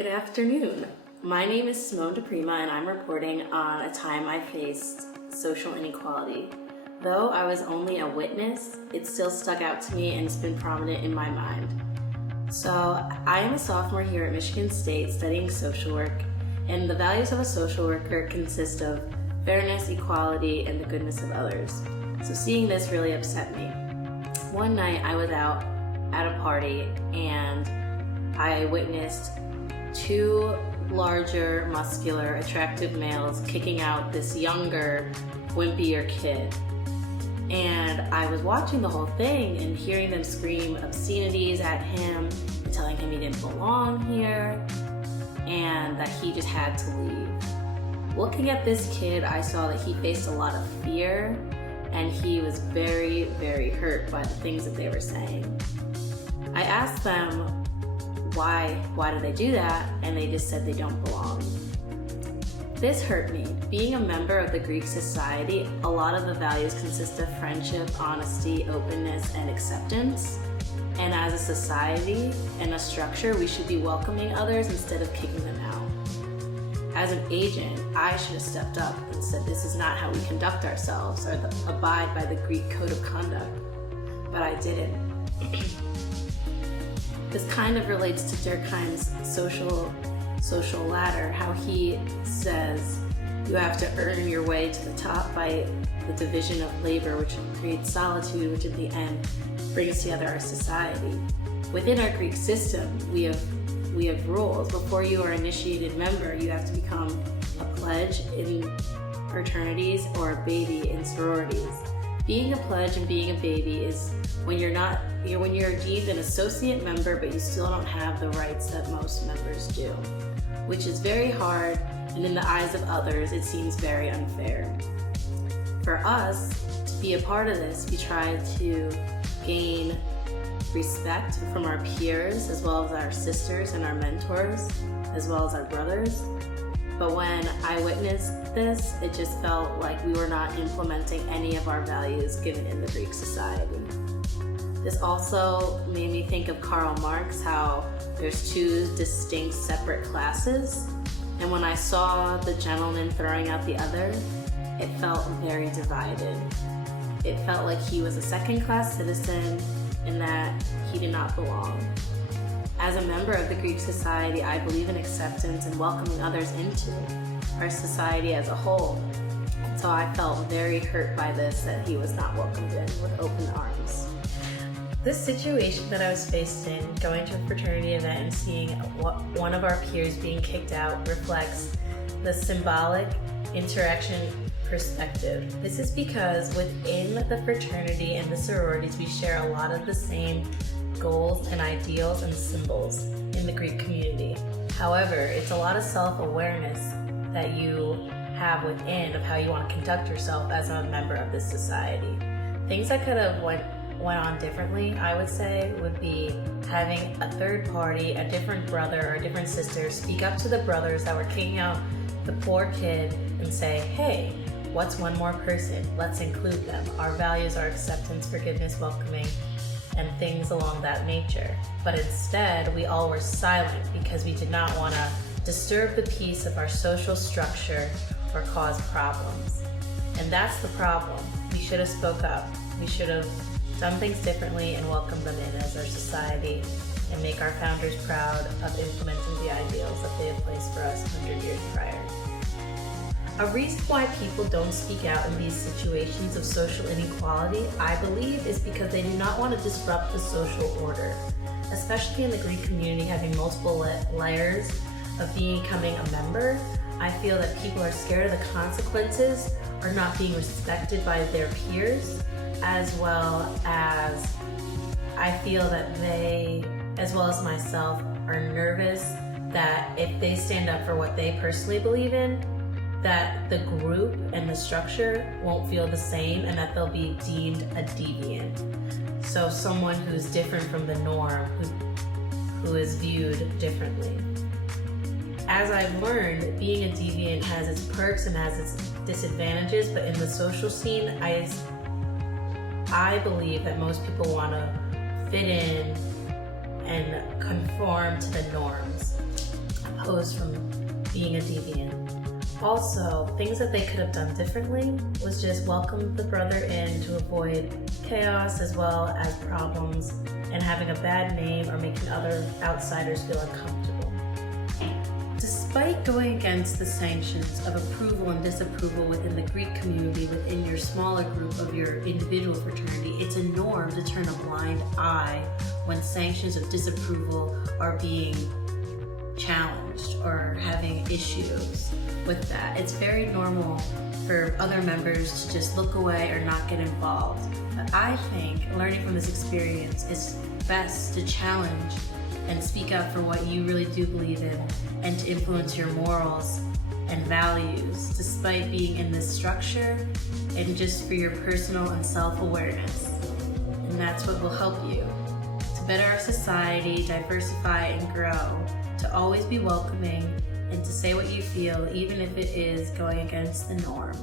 Good afternoon. My name is Simone Sociology, and I'm reporting on a time I faced social inequality. Though I was only a witness, it still stuck out to me and it's been prominent in my mind. So I am a sophomore here at Michigan State studying social work, and the values of a social worker consist of fairness, equality, and the goodness of others. So seeing this really upset me. One night I was out at a party and I witnessed two larger, muscular, attractive males kicking out this younger, wimpier kid. And I was watching the whole thing and hearing them scream obscenities at him, and telling him he didn't belong here, and that he just had to leave. Looking at this kid, I saw that he faced a lot of fear, and he was very, very hurt by the things that they were saying. I asked them, why did they do that? And they just said they don't belong. This hurt me. Being a member of the Greek society, a lot of the values consist of friendship, honesty, openness, and acceptance. And as a society and a structure, we should be welcoming others instead of kicking them out. As an agent, I should have stepped up and said this is not how we conduct ourselves or abide by the Greek code of conduct. But I didn't. This kind of relates to Durkheim's social ladder, how he says you have to earn your way to the top by the division of labor, which creates solitude, which in the end brings together our society. Within our Greek system, we have rules. Before you are an initiated member, you have to become a pledge in fraternities or a baby in sororities. Being a pledge and being a baby is when you're deemed an associate member, but you still don't have the rights that most members do, which is very hard, and in the eyes of others, it seems very unfair. For us to be a part of this, we try to gain respect from our peers, as well as our sisters and our mentors, as well as our brothers. But when I witnessed this, it just felt like we were not implementing any of our values given in the Greek society. This also made me think of Karl Marx, how there's two distinct separate classes. And when I saw the gentleman throwing out the other, it felt very divided. It felt like he was a second-class citizen and that he did not belong. As a member of the Greek society, I believe in acceptance and welcoming others into our society as a whole. So I felt very hurt by this, that he was not welcomed in with open arms. This situation that I was faced in, going to a fraternity event and seeing one of our peers being kicked out, reflects the symbolic interaction perspective. This is because within the fraternity and the sororities, we share a lot of the same goals and ideals and symbols in the Greek community. However, it's a lot of self-awareness that you have within of how you want to conduct yourself as a member of this society. Things that could have went on differently, I would say, would be having a third party, a different brother or a different sister, speak up to the brothers that were kicking out the poor kid and say, hey, what's one more person? Let's include them. Our values are acceptance, forgiveness, welcoming, and things along that nature. But instead, we all were silent because we did not want to disturb the peace of our social structure or cause problems. And that's the problem. We should have spoke up. We should have done things differently and welcomed them in as our society and make our founders proud of implementing the ideals that they have placed for us 100 years prior. A reason why people don't speak out in these situations of social inequality, I believe, is because they do not want to disrupt the social order, especially in the Greek community having multiple layers of becoming a member. I feel that people are scared of the consequences or not being respected by their peers, as well as I feel that they, as well as myself, are nervous that if they stand up for what they personally believe in, that the group and the structure won't feel the same and that they'll be deemed a deviant. So someone who's different from the norm, who is viewed differently. As I've learned, being a deviant has its perks and has its disadvantages, but in the social scene, I believe that most people want to fit in and conform to the norms. opposed from being a deviant. Also, things that they could have done differently was just welcome the brother in to avoid chaos as well as problems and having a bad name or making other outsiders feel uncomfortable. Despite going against the sanctions of approval and disapproval within the Greek community within your smaller group of your individual fraternity, it's a norm to turn a blind eye when sanctions of disapproval are being challenged or having issues with that. It's very normal for other members to just look away or not get involved. But I think learning from this experience is best to challenge and speak up for what you really do believe in and to influence your morals and values despite being in this structure and just for your personal and self-awareness. And that's what will help you to better our society, diversify and grow, to always be welcoming and to say what you feel even if it is going against the norm.